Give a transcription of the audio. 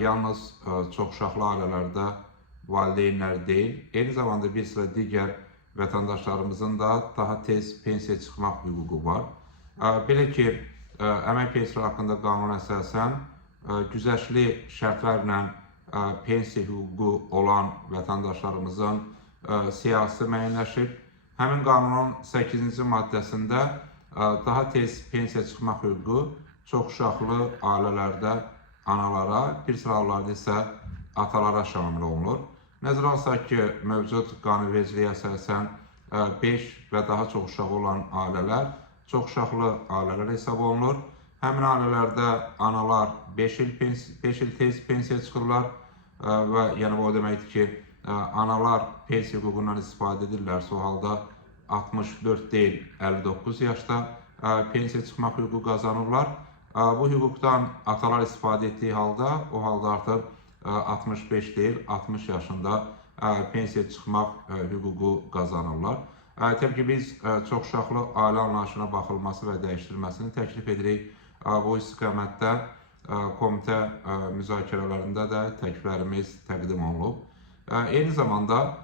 yalnız çoxuşaqlı ailələrdə valideynlər deyil, eyni zamanda bir sıra digər vətəndaşlarımızın da daha tez pensiya çıxmaq hüququ var. Belə ki, əmək pensiyaları haqqında qanuna əsasən güzəştli şərtlərlə pensiya hüququ olan vətəndaşlarımızın siyahısı müəyyənləşib. Həmin qanunun 8-ci maddəsində daha tez pensiya çıxmaq hüququ çoxuşaqlı ailələrdə analara, bir sıra hallarda isə atalara şamil olunur. Nəzərə alsaq ki, mövcud qanunvericiliyə əsasən 5 və daha çox uşağı olan ailələr çoxuşaqlı ailələr hesab olunur. Həmin ailələrdə analar 5 il tez pensiya çıxırlar və yəni o deməkdir ki, analar pensiya hüququndan istifadə edirlərsə, o halda 64 deyil, 59 yaşda pensiya çıxmaq hüququ qazanırlar. Bu hüquqdan atalar istifadə etdiyi halda, o halda artıq 65 deyil, 60 yaşında pensiya çıxmaq hüququ qazanırlar. Təbii ki, biz çoxuşaqlı ailə anlayışına baxılması və dəyişdirilməsini təklif edirik. Bu istiqamətdə komitə müzakirələrində də təkliflərimiz təqdim olunub. Eyni zamanda